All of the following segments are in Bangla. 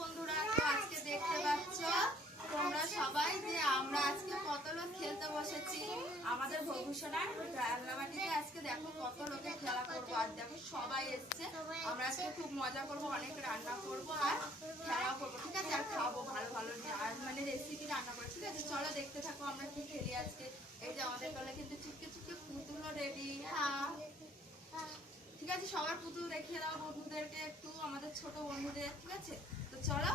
বন্ধুরা, তো আজকে দেখতে পাচ্ছ তোমরা সবাই যে আমরা আজকে কত লোক খেলতে বসেছি আমাদের ভবিষ্যৎ রান্নাবাটিতে। আজকে দেখো কত লোকে খেলা করবো, আর দেখো সবাই এসছে। আমরা আজকে খুব মজা করবো, অনেক রান্না করবো আর খেলা করবো, ঠিক আছে? আর খাবো ভালো ভালো আর মানে রেসিপি রান্না করবো, ঠিক আছে? চলো দেখতে থাকো আমরা কি খেলি আজকে। এই যে আমাদের তলে কিন্তু চুপকে চুপকে পুতুলও রেডি। হ্যাঁ ঠিক আছে, সবার পুতুল দেখিয়ে দাও বন্ধুদেরকে একটু, আমাদের ছোট বন্ধুদের, ঠিক আছে? তো চলো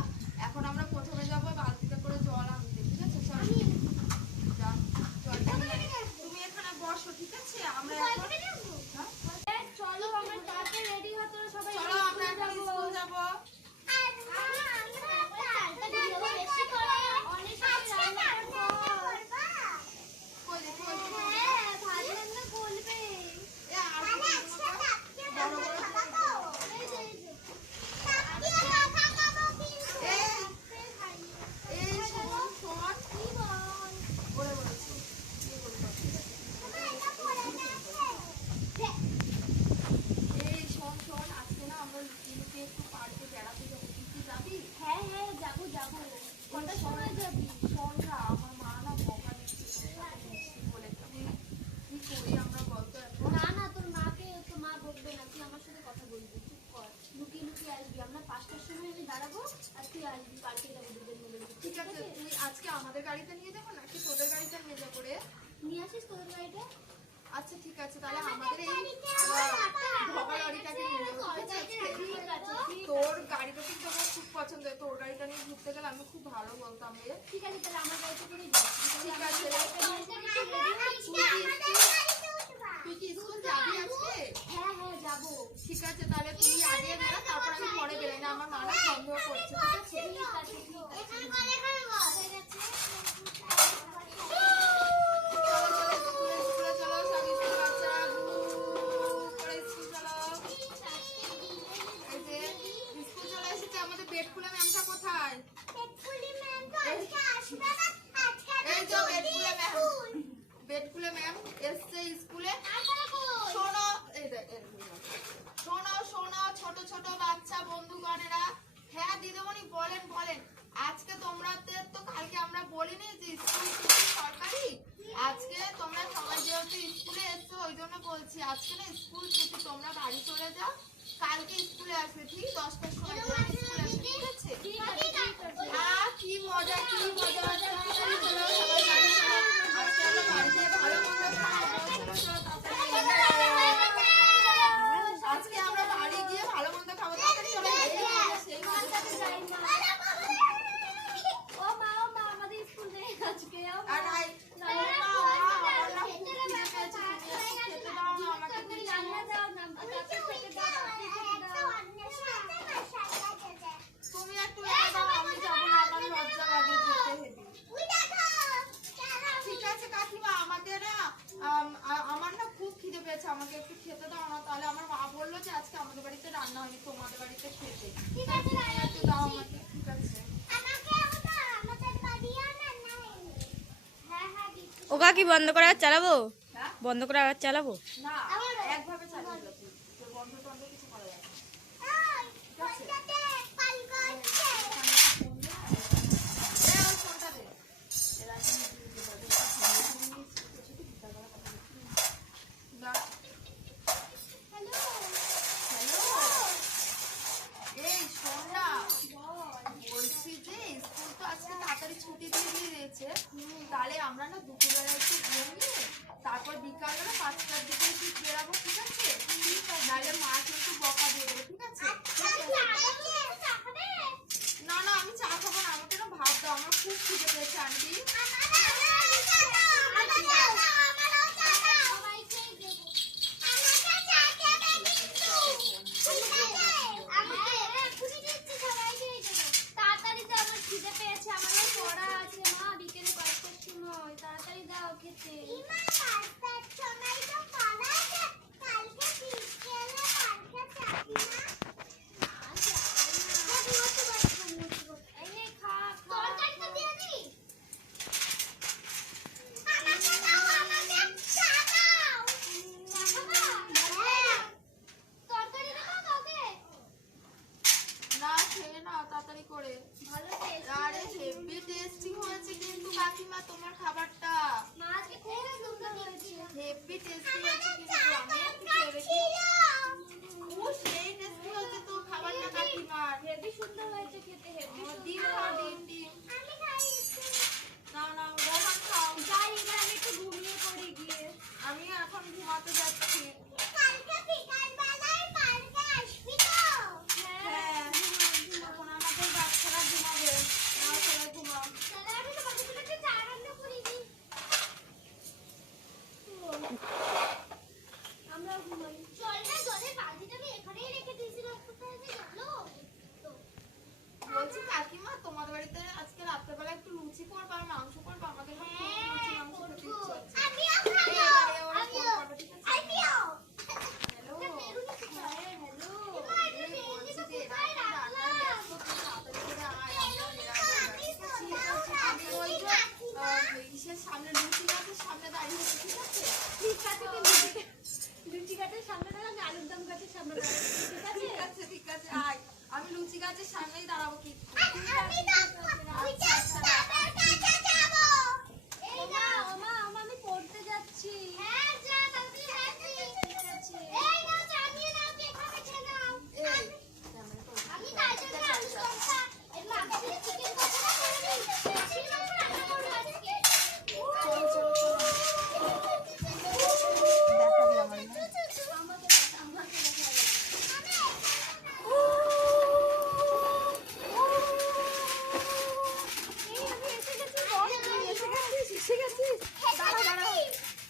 এখন আমরা প্রথমে যাবো বালতিতে করে জল আনতে, ঠিক আছে? চলো তুমি এখানে বসো, ঠিক আছে? আমরা চলো আমরা তাড়াতাড়ি রেডি হতে সবাই। চলো আমরা এখন স্কুল যাবো। আজকে আমাদের গাড়িতে নিয়ে যাবো নাকি তোদের গাড়িতে নিয়ে যাবো রে? নিয়ে আসিস তোদের গাড়িটা। আচ্ছা ঠিক আছে, তাহলে আমাদের এই ভগা গাড়িটাকে নিয়ে যাবো। তোর গাড়িটা কিন্তু আমার খুব পছন্দ, তোর গাড়িটা নিয়ে ঘুরতে গেলে আমি খুব ভালো বলতাম রে। ঠিক আছে তাহলে আমার গাড়িতে করে যাবো। ঠিক আছে, তুই কি স্কুল যাবি আজকে? হ্যাঁ হ্যাঁ যাবো। ঠিক আছে তাহলে তুই আগে বেরো, তারপর আমি পরে বেরোই, না আমার মারা সন্দেহ করছে, ঠিক আছে? বলছি আজকে না স্কুল ছুটি, তোমরা বাড়ি চলে যাও, কালকে স্কুলে আসবে ঠিক 10টার সময় স্কুলে আসবে, ঠিক আছে? হ্যাঁ কি মজা কি মজা। আজকে আমরা বাড়িতে ভালো মন্দ খাবো, আজকে আমরা বাড়ি গিয়ে ভালো মন্দ খাবো, তাড়াতাড়ি চলে সেই ও মা আমাদের স্কুল নেই আজকে। আর আমার না খুব খিদে পেয়েছে, আমাকে একটু খেতে দাও না। তাহলে আমার মা বললো যে আজকে আমাদের বাড়িতে রান্না হয়নি, তোমাদের বাড়িতে খেতে। ঠিক আছে একটু দাও আমাকে, ঠিক আছে? ওকা কি বন্ধ করে আর চালাবো? বন্ধ করে আর চালাবো না, একভাবে চালিয়ে যাবো, বন্ধ টন্ধ কিছু করা যাবে না। তাহলে আমরা না দুপুরবেলা একটু ঘুমিয়ে নিয়ে তারপর বিকালবেলা 5টার দিকে একটু বেরাবো, ঠিক আছে? নাহলে মা কিন্তু বকা দিয়ে দেবে, ঠিক আছে? না না আমি চা খাবো না, আমাকে না ভাত দাও, আমার খুব খিদে পেয়েছে আন্টি। কাকিমা তোমার খাবারটা মা আজকে খুব সুন্দর হয়েছে। হেভি টেস্টি হয়েছে কিন্তু আমি একটু খেয়ে দেখি। ও সেই টেস্টি হয়েছে তো খাবারটা কাকিমার। হেভি সুন্দর হয়েছে খেতে, হেভি ডিম সুন্দর। খাও, ডিম। আমি খাই একটু। নাও নাও রোহান খাও। যাই এবার আমি একটু ঘুমিয়ে পড়ি গিয়ে। আমি এখন ঘুমাতে যাচ্ছি। কালকে বিকাল বেলায় পার্কে আসবি তো? হ্যাঁ এখন আমাদের বাচ্চারা ঘুমাবে। নাও সবাই ঘুমাও। তাহলে আমি তোমাদের জন্য একটু চা রান্না করে দিই। আমরা ঘুমাই। চল না, জলের বালতিটা আমি এখানেই রেখে দিয়েছিলাম। কোথায় যে গেল? তো বলছি কাকিমা তোমাদের বাড়িতে আজকে রাত্রেবেলা একটু লুচি করবা আর মাংস করবা। আমাদের না খুব লুচি মাংস খেতে ইচ্ছে হচ্ছে। আমিও এই খাবো। এবারে ওরা ফোন করবে, ঠিক আছে? আমিও। হ্যালো। বেরুনি কোথায়? হ্যালো। এই বলছি যে এরা এখন রান্নায় ব্যস্ত, তুই তাড়াতাড়ি করে আয়, আমরা বেরাবো এবার, ঠিক আছে? আমি ওই যে ইসের সামনে লুচি গাছের সামনে দাঁড়িয়ে আছি, ঠিক আছে? ঠিক আছে, লুচি গাছের সামনে দাঁড়া, আমি আলুর দম গাছের সামনে দাঁড়াবো। ঠিক আছে? ঠিক আছে, ঠিক আছে, আয়। আমি লুচি গাছের সামনেই দাঁড়াবো কি? আমি বাবার কাছে যাব। এই নাও, মা, আমি পড়তে যাচ্ছি। হ্যাঁ, যা, তাড়াতাড়ি যাচ্ছি। ঠিক আছে। এই নাও, চালিয়ে নাও, এখানে খেয়ে নাও। এই, আমি তাই জন্য আলুর দমটা এই মাকে দিয়ে চিকেন কষাটা করে দিই। বেশি করে রান্না করবো আজকে। চলো, চলো, চলো। দেখাবি আমার না? আমাকে দেখাবে। এই আমি এসে গেছি। বল, তুই এসে গেছিস? এসে গেছিস? দাঁড়া, দাঁড়া।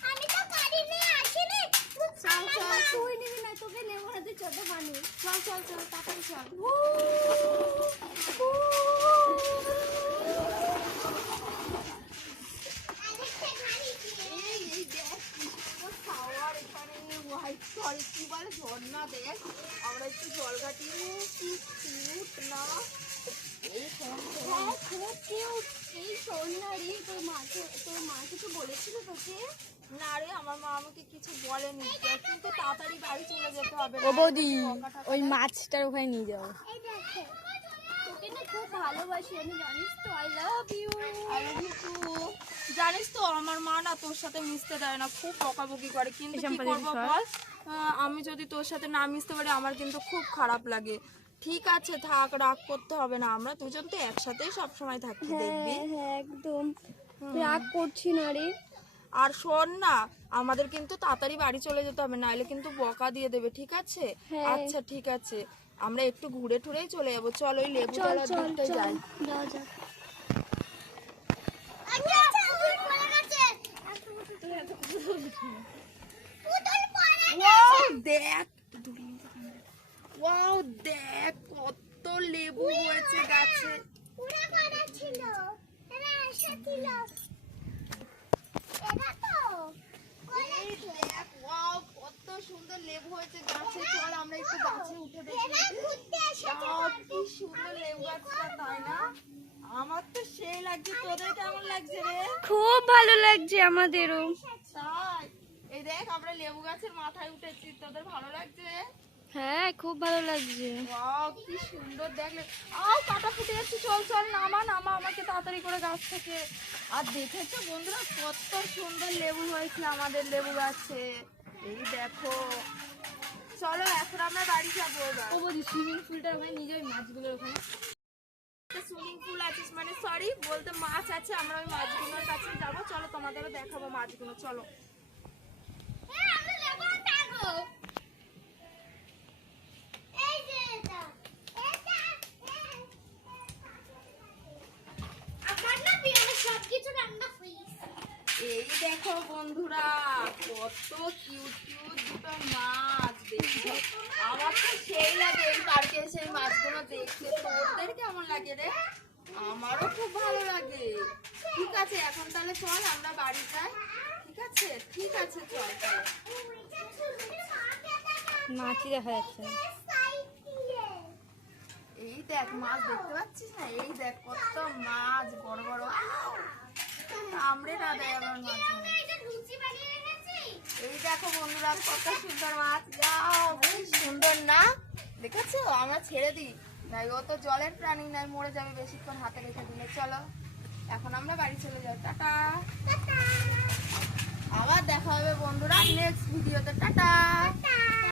আমি তো গাড়ি নিয়ে আসিনি। চল, চল। তুই নিবি না, তোকে নেবো না, তুই ছোট মানুষ। চল, চল, চল, তাড়াতাড়ি চল। এই, এই দেখ, কি সুন্দর shower এখানে, white, sorry, কি বলে, ঝর্ণা দেখ। আমরা একটু জল কাটিয়ে, কি cute না? এই শোন, শোন। হ্যাঁ, খুব কিউট। এই শোন না রে, তোর মা কিছু বলেছিল তোকে? না রে, আমার মা আমাকে কিছু বলেনি, কিন্তু তাড়াতাড়ি বাড়ি চলে যেতে হবে। ও না, বৌদি বকা টকা ওই দেয়। মাছটার ওখানে নিয়ে যাও। এই দেখো, তোকে না খুব ভালোবাসি আমি, জানিস তো। I love you. I love you too. জানিস তো আমার মা না তোর সাথে মিশতে দেয় না, খুব বকাবকি করে, কিন্তু এসব কি বলে করবো দিস, বল? আমি যদি তোর সাথে না মিশতে পারি আমার কিন্তু খুব খারাপ লাগে। ঠিক আছে থাক, রাগ করতে হবে না, আমরা দুজন তো একসাথেই সব সময় থাকি, দেখবি। হ্যাঁ, একদম রাগ করছি না রে। আর শোন না, আমাদের কিন্তু তাড়াতাড়ি বাড়ি চলে যেতে হবে, নাইলে কিন্তু বকা দিয়ে দেবে, ঠিক আছে? হ্যাঁ। আচ্ছা ঠিক আছে, আমরা একটু ঘুরে টুরেই চলে যাবো। চল ওই লেবু চল তলার চল দিকটাই চল, যাই। যাও যাও। ওয়াও দেখ, ওয়াও দেখ কত লেবু হয়েছে গাছে। এই দেখ, ওয়াও কত সুন্দর লেবু হয়েছে গাছে। চল আমরা একটু গাছে উঠে দেখি। ওয়াও, কি সুন্দর লেবু গাছটা, তাই না? আমার তো সেই লাগছে, তোদের কেমন লাগছে রে? খুব ভালো লাগছে আমাদেরও। তাই, এই দেখ আমরা লেবু গাছের মাথায় উঠেছি, তোদের ভালো লাগছে? হ্যাঁ খুব ভালো লাগছে। ওয়াও কি সুন্দর দেখলে। আও কাটা ফুটে যাচ্ছে, চল চল নামা নামা আমাকে তাড়াতাড়ি করে গাছ থেকে। আর দেখেছো বন্ধুরা কত সুন্দর লেবু হয়েছে আমাদের লেবু গাছে। এই দেখো, চলো এখন আমরা বাড়ি যাবো এবার। ও বৌদি সুইমিং পুলটার ওখানে নিয়ে যাবে মাছগুলোর ওখানে। সুইমিং পুল আছে মানে, সরি বলতে মাছ আছে, আমরা ওই মাছগুলোর কাছে যাবো। চলো তোমাদেরও দেখাবো মাছগুলো, চলো। এই দেখো বন্ধুরা কত কিউট কিউট দুটো মাছ, দেখছো? আমার তো সেই লাগে এই পার্কে এসে এই মাছগুলো দেখতে। তোদের কেমন লাগে রে? আমারও খুব ভালো লাগে। ঠিক আছে এখন তাহলে চল আমরা বাড়ি যাই, ঠিক আছে? ঠিক আছে চল তাহলে। মাছই দেখা যাচ্ছে না। এই দেখ মাছ দেখতে পাচ্ছিস না? এই দেখ কত মাছ বড় বড়। কামড়ে না দেয় আমার মাছ। এই দেখো বন্ধুরা কত সুন্দর মাছ, যাও বেশ সুন্দর না? দেখেছো? আমরা ছেড়ে দিই নাই, ও তো জলের প্রাণী নাই, মরে যাবে বেশিক্ষণ হাতে রেখে দিলে। চলো এখন আমরা বাড়ি চলে যাই, টাটা। আবার দেখা হবে বন্ধুরা নেক্সট ভিডিওতে, টাটা।